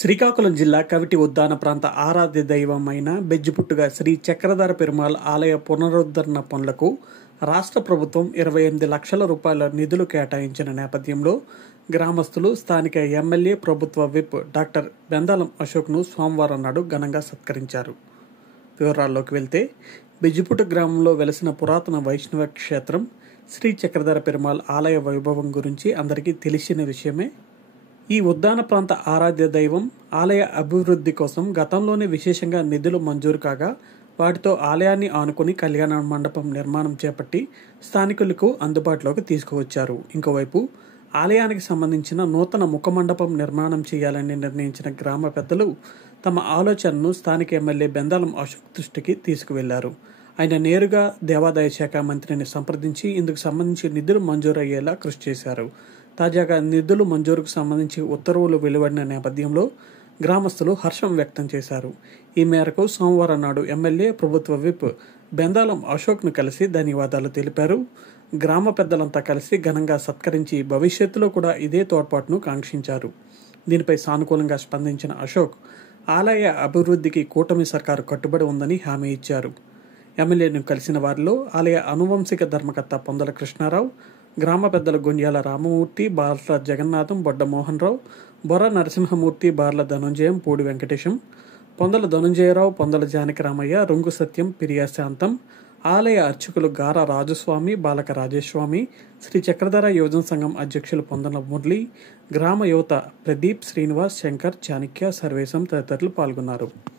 శ్రీకాకుళం జిల్లా కవిటి ఉద్దాన ప్రాంత ఆరాధ్య దైవమైన బెజ్జిపుట్టుగా శ్రీ చక్రధర పెరుమాళ్ ఆలయ పునరుద్ధరణ పనులకు రాష్ట్ర ప్రభుత్వం 28 లక్షల రూపాయల నిధులు కేటాయించిన నేపథ్యంలో గ్రామస్తులు స్థానిక ఎమ్మెల్యే ప్రభుత్వ విప్ డాక్టర్ బెందాలం అశోక్ను సోమవారం నాడు ఘనంగా సత్కరించారు. వివరాల్లోకి వెళ్తే, బెజ్జిపుట్టు గ్రామంలో వెలసిన పురాతన వైష్ణవ క్షేత్రం శ్రీ చక్రధర పెరుమాళ్ ఆలయ వైభవం గురించి అందరికీ తెలిసిన విషయమే. ఈ ఉద్దాన ప్రాంత ఆరాధ్య దైవం ఆలయ అభివృద్ధి కోసం గతంలోనే విశేషంగా నిధులు మంజూరు కాగా వాటితో ఆలయాన్ని ఆనుకుని కళ్యాణ మండపం నిర్మాణం చేపట్టి స్థానికులకు అందుబాటులోకి తీసుకువచ్చారు. ఇంకోవైపు ఆలయానికి సంబంధించిన నూతన ముఖమండపం నిర్మాణం చేయాలని నిర్ణయించిన గ్రామ పెద్దలు తమ ఆలోచనను స్థానిక ఎమ్మెల్యే బెందాలం అశోక్ దృష్టికి తీసుకువెళ్లారు. ఆయన నేరుగా దేవాదాయ శాఖ మంత్రిని సంప్రదించి ఇందుకు సంబంధించి నిధులు మంజూరు అయ్యేలా కృషి చేశారు. తాజాగా నిధులు మంజూరుకు సంబంధించి ఉత్తర్వులు వెలువడిన నేపథ్యంలో గ్రామస్తులు హర్షం వ్యక్తం చేశారు. ఈ మేరకు సోమవారం నాడు ఎమ్మెల్యే ప్రభుత్వ విప్ బెందాలం అశోక్ను కలిసి ధన్యవాదాలు తెలిపారు. గ్రామ పెద్దలంతా కలిసి ఘనంగా సత్కరించి భవిష్యత్తులో కూడా ఇదే తోడ్పాటును కాంక్షించారు. దీనిపై సానుకూలంగా స్పందించిన అశోక్ ఆలయ అభివృద్ధికి కూటమి సర్కారు కట్టుబడి ఉందని హామీ ఇచ్చారు. ఎమ్మెల్యేను కలిసిన వారిలో ఆలయ అనువంశిక ధర్మకర్త పొందల కృష్ణారావు, గ్రామ పెద్దలు గొండ్యాల రామమూర్తి, బార్ల జగన్నాథం, బొడ్డ మోహన్ రావు, బొర్ర నరసింహమూర్తి, బార్ల ధనుంజయం, పూడి వెంకటేశం, పొందల ధనుంజయరావు, పొందల జానకిరామయ్య, రుంగు సత్యం, పిరియా శాంతం, ఆలయ అర్చకులు గార రాజస్వామి, బాలక రాజేస్వామి, శ్రీ చక్రధర యువజన సంఘం అధ్యక్షులు పొందల మురళి, గ్రామ యువత ప్రదీప్, శ్రీనివాస్, శంకర్, చాణక్య, సర్వేశం తదితరులు పాల్గొన్నారు.